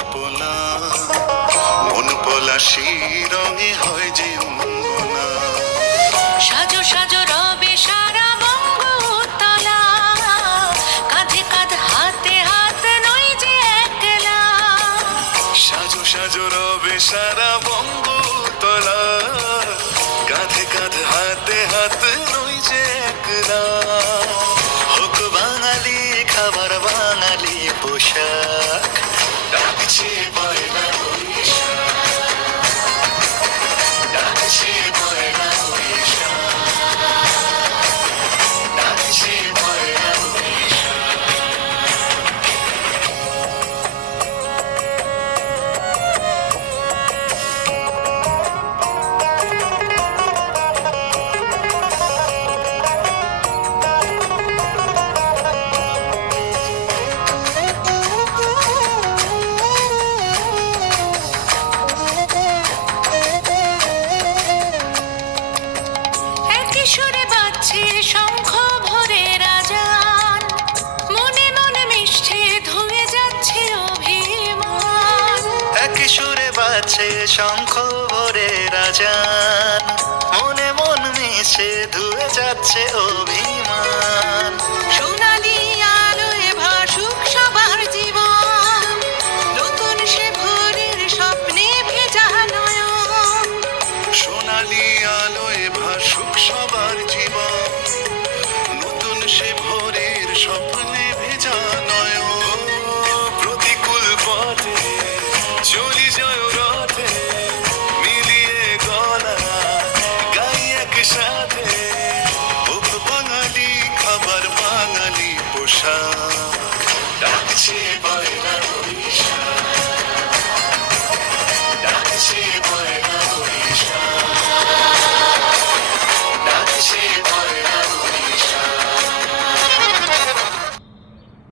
কল্পনা, মন পলাশি রঙে হয় যে অঙ্গনা। সাজো সাজো রবে সারা বঙ্গতলা, কাঁধে কাঁধ হাতে হাত নই যে একলা। সাজো সাজো রবে সারা বঙ্গতলা, কাঁধে কাঁধ হাতে হাত নই যে একলা। হোক বাঙালি খাবার বাঙালি পোশাক, ডাকছে পয়লা বৈশাখ, ডাকছে পয়লা বৈশাখ, ডাকছে পয়লা বৈশাখ। একই সুরে বাজছে শঙ্খ ভরে রাজান, মনে মনে মিশছে ধুয়ে যাচ্ছে অভিমান। একই সুরে বাজছে শঙ্খ ভরে রাজান, মনে মন মিশে ধুয়ে যাচ্ছে অভিমান। সোনালি আলোয় ভাসুক সবার জীবন, নতুন সে ভোরের স্বপ্নে ভেজা নয়ন। সোনালি আলোয় ভাসুক সবার জীবন, নতুন সে ভোরের স্বপ্নে